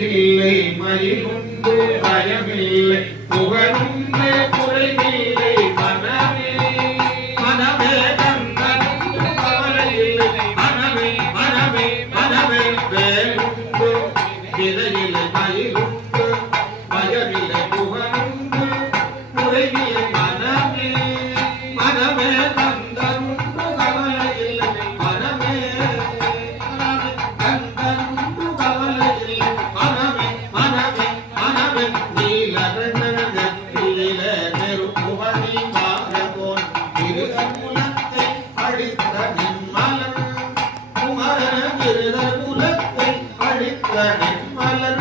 குறையில்லை மயிலுண்டு பயமில்லை புகழுண்டு குறையில்லை மனமே மனமே கந்தனுண்டு கவலையில்லை மனமே மனமே மனமே வேலுண்டு விதையில்லை மயிலுண்டு பயமில்லை புகழுண்டு குறையில்லை மனமே மனமே கந்தனுண்டு கவலையில்லை மனமே அடித்த நின்மலர்